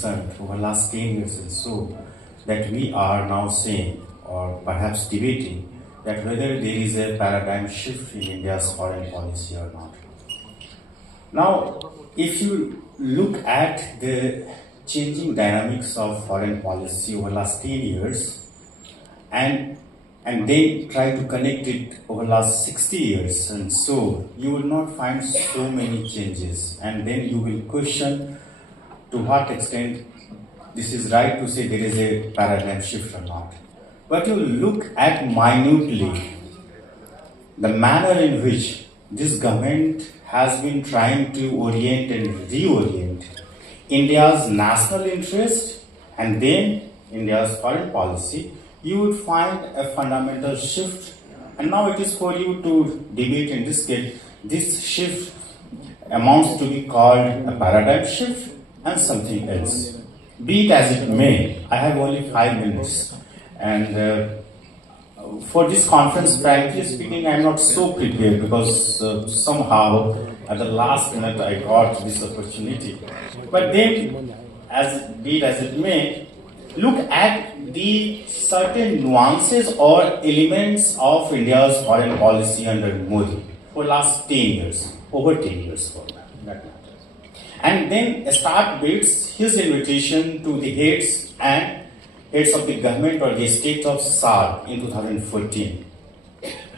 concerned over the last 10 years and so, that we are now saying or perhaps debating that whether there is a paradigm shift in India's foreign policy or not. Now, if you look at the changing dynamics of foreign policy over the last 10 years and then try to connect it over the last 60 years and so, you will not find so many changes, and then you will question to what extent this is right to say there is a paradigm shift or not. But you look at minutely the manner in which this government has been trying to orient and reorient India's national interest and then India's foreign policy, you would find a fundamental shift. And now it is for you to debate and discuss. This shift amounts to be called a paradigm shift and something else. Be it as it may, I have only 5 minutes. And for this conference, frankly speaking, I am not so prepared because somehow at the last minute I got this opportunity. But then, be it as it may, look at the certain nuances or elements of India's foreign policy under Modi for last 10 years, over 10 years for that matter. And then start with his invitation to the heads of the government or the state of SAR in 2014.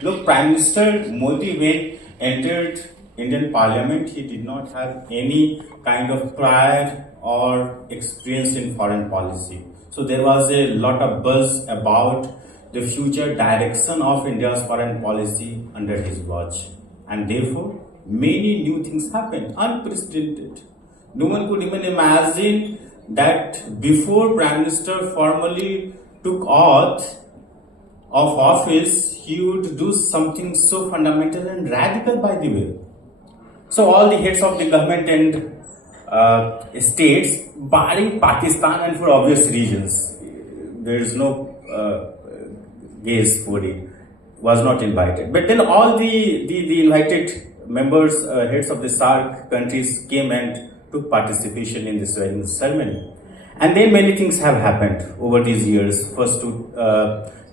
Look, Prime Minister Modi, when entered Indian Parliament, he did not have any kind of prior or experience in foreign policy. So there was a lot of buzz about the future direction of India's foreign policy under his watch. And therefore, many new things happened, unprecedented. No one could even imagine that before Prime Minister formally took oath of office, he would do something so fundamental and radical, by the way. So all the heads of the government and states, barring Pakistan and for obvious reasons, there is no case for it, was not invited. But then all the invited members, heads of the SAARC countries came and took participation in this swearing ceremony. And then many things have happened over these years. First to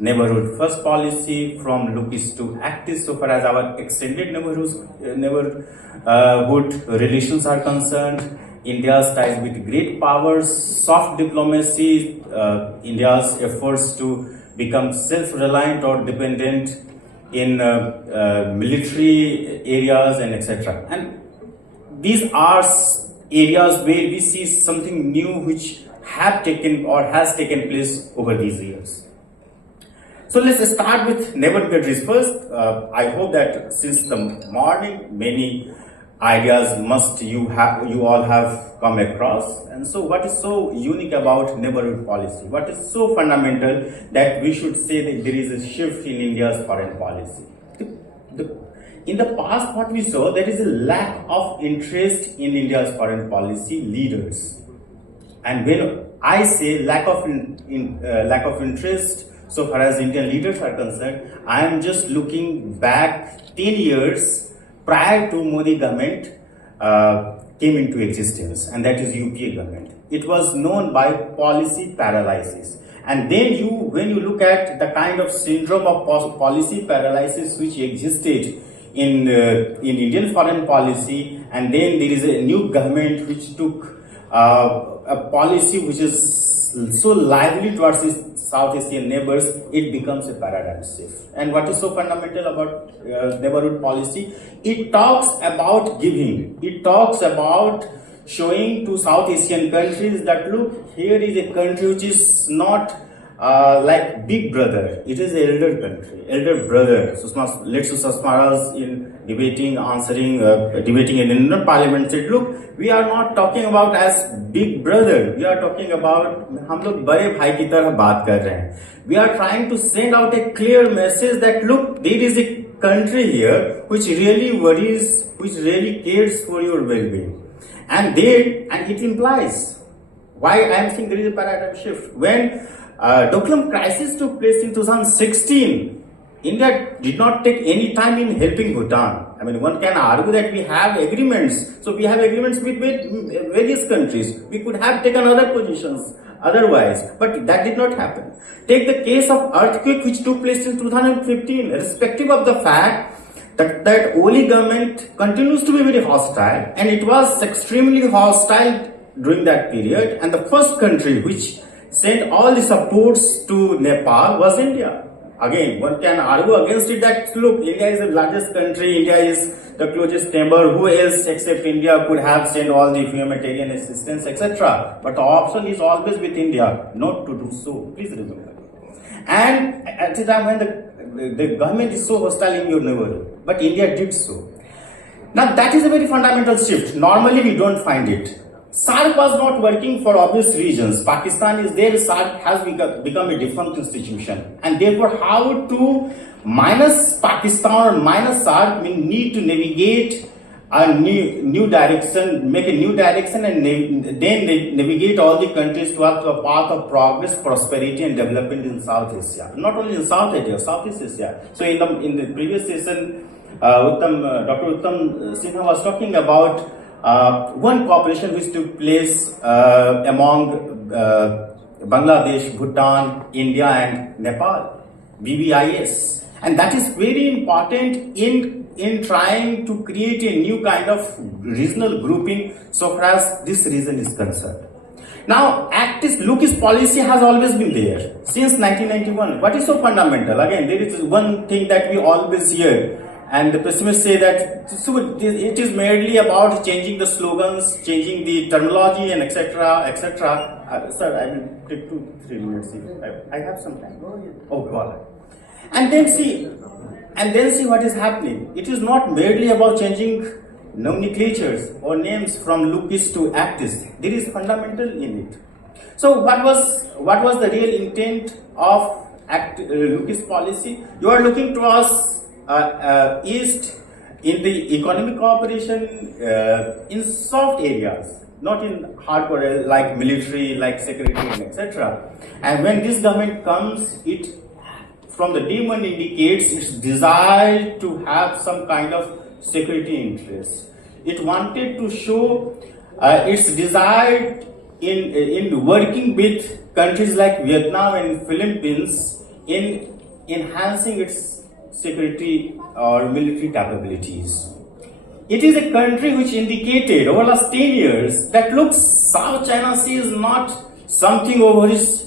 neighborhood first policy, from lookist to actist, so far as our extended neighborhood relations are concerned. India's ties with great powers, soft diplomacy, India's efforts to become self-reliant or dependent in military areas and etc. And these are areas where we see something new which have taken or has taken place over these years. So let's start with neighborhood countries first. I hope that since the morning many ideas you all have come across. And so what is so unique about neighborhood policy? What is so fundamental that we should say that there is a shift in India's foreign policy? In the past, what we saw, there is a lack of interest in India's foreign policy leaders. And when I say lack of interest, so far as Indian leaders are concerned, I am just looking back 10 years prior to Modi government came into existence, and that is UPA government. It was known by policy paralysis. And then when you look at the kind of syndrome of policy paralysis which existed in Indian foreign policy, and then there is a new government which took a policy which is so lively towards its South Asian neighbors, it becomes a paradigm shift. And what is so fundamental about neighborhood policy? It talks about giving. It talks about showing to South Asian countries that look, here is a country which is not like big brother. It is elder country, elder brother. Let's Susmaras in debating in Indian Parliament said, look, we are not talking about as big brother. We are talking about हम लोग बड़े भाई की तरह बात कर रहे हैं. We are trying to send out a clear message that look, there is a country here which really worries, which really cares for your well-being, and it implies why I am saying there is a paradigm shift. When Doklam crisis took place in 2016, India did not take any time in helping Bhutan. I mean, one can argue that we have agreements. So we have agreements with various countries. We could have taken other positions otherwise, but that did not happen. Take the case of earthquake which took place in 2015, irrespective of the fact that Oli government continues to be very hostile, and it was extremely hostile during that period, and the first country which sent all the supports to Nepal was India. Again, one can argue against it that, look, India is the largest country, India is the closest neighbor, who else except India could have sent all the humanitarian assistance, etc. But the option is always with India not to do so. Please remember. And at the time when the government is so hostile in your neighborhood, but India did so. Now that is a very fundamental shift. Normally we don't find it. SARC was not working for obvious reasons. Pakistan is there, SARC has become a defunct institution. And therefore, how to minus Pakistan or minus SARC, we need to navigate a new direction, make a new direction, and then navigate all the countries towards a path of progress, prosperity, and development in South Asia. Not only in South Asia, Southeast Asia. So in the previous session, Dr. Uttam Sinha was talking about one cooperation which took place among Bangladesh, Bhutan, India and Nepal, BBIS. And that is very important in trying to create a new kind of regional grouping so far as this region is concerned. Now, Linkage policy has always been there since 1991. What is so fundamental? Again, there is one thing that we always hear. And the pessimists say that it is merely about changing the slogans, changing the terminology, and etc. etc. Sir, I will take 2-3 minutes. I have some time. Oh, God. And then see what is happening. It is not merely about changing nomenclatures or names from Linkage to actist. There is fundamental in it. So what was the real intent of Linkage policy? You are looking to us. East in the economic cooperation in soft areas, not in hardcore like military, like security, etc. And when this government comes, it from the day one indicates its desire to have some kind of security interest. It wanted to show its desire in working with countries like Vietnam and Philippines in enhancing its security or military capabilities. It is a country which indicated over the last 10 years that looks, South China Sea is not something over which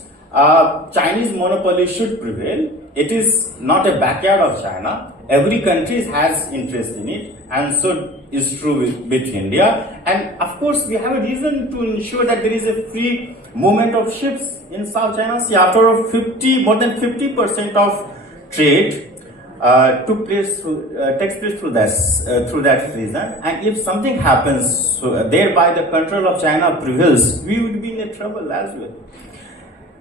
Chinese monopoly should prevail. It is not a backyard of China. Every country has interest in it, and so is true with India. And of course, we have a reason to ensure that there is a free movement of ships in South China Sea. After all, more than 50% of trade takes place through that reason, and if something happens, thereby the control of China prevails, we would be in a trouble as well.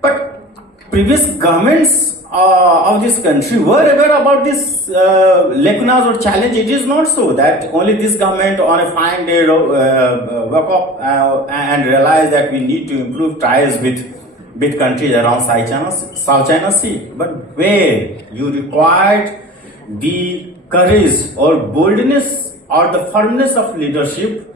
But previous governments of this country were aware about this lacunas or challenge. It is not so that only this government on a fine day woke up and realized that we need to improve ties with countries around South China Sea, but where you required the courage or boldness or the firmness of leadership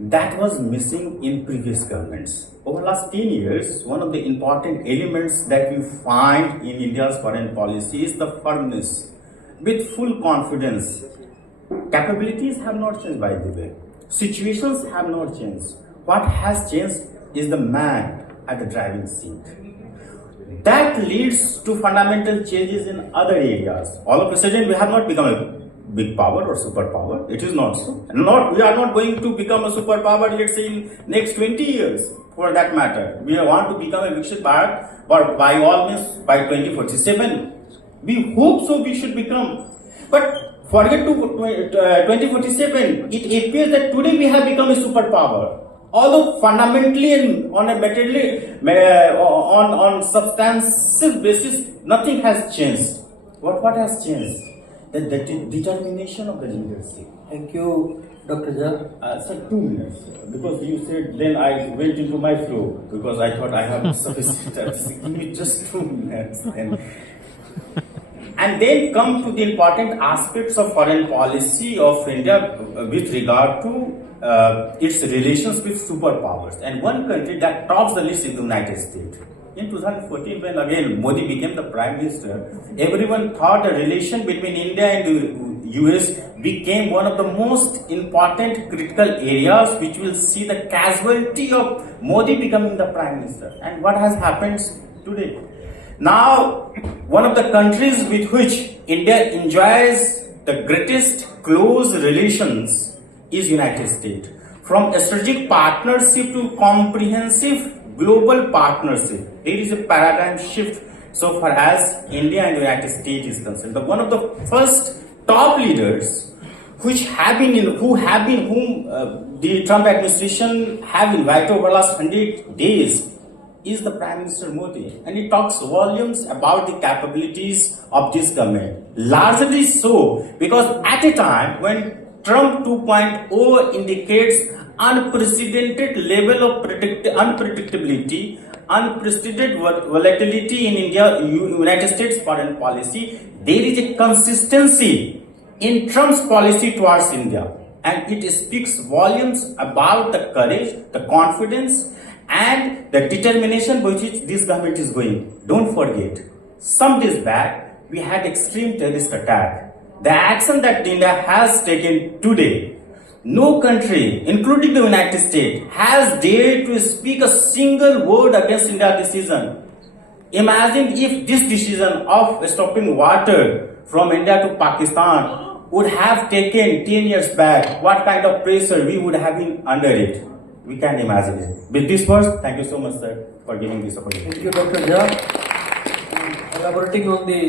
that was missing in previous governments. Over the last 10 years, one of the important elements that we find in India's foreign policy is the firmness with full confidence. Capabilities have not changed, by the way. Situations have not changed. What has changed is the man at the driving seat. That leads to fundamental changes in other areas. All of a sudden, we have not become a big power or superpower. It is not so. We are not going to become a superpower, let's say, in next 20 years, for that matter. We want to become a Viksit Bharat, but by all means, by 2047. We hope so we should become. But forget to 2047, it appears that today we have become a superpower. Although fundamentally and on a materially, on substantive basis, nothing has changed. What has changed? The determination of the leadership. Thank you, Dr. Jha. Sir, 2 minutes. Because you said, then I went into my flow. Because I thought I have sufficient time. Give me just 2 minutes. And then come to the important aspects of foreign policy of India with regard to its relations with superpowers. And one country that tops the list is the United States. In 2014, when again Modi became the Prime Minister, everyone thought the relation between India and the US became one of the most important critical areas which will see the casualty of Modi becoming the Prime Minister. And what has happened today? Now, one of the countries with which India enjoys the greatest close relations is United States. From a strategic partnership to comprehensive global partnership, there is a paradigm shift so far as India and the United States is concerned. One of the first top leaders whom the Trump administration have invited over the last 100 days is the Prime Minister Modi, and he talks volumes about the capabilities of this government. Largely so because at a time when Trump 2.0 indicates unprecedented level of unpredictability, unprecedented volatility in United States foreign policy, there is a consistency in Trump's policy towards India, and it speaks volumes about the courage, the confidence, and the determination with which this government is going. Don't forget, some days back we had extreme terrorist attack. The action that India has taken today, no country, including the United States, has dared to speak a single word against India's decision. Imagine if this decision of stopping water from India to Pakistan would have taken 10 years back, what kind of pressure we would have been under it. We can imagine it. With this words, thank you so much, sir, for giving this opportunity. Thank you, Dr. Jha. Elaborating on the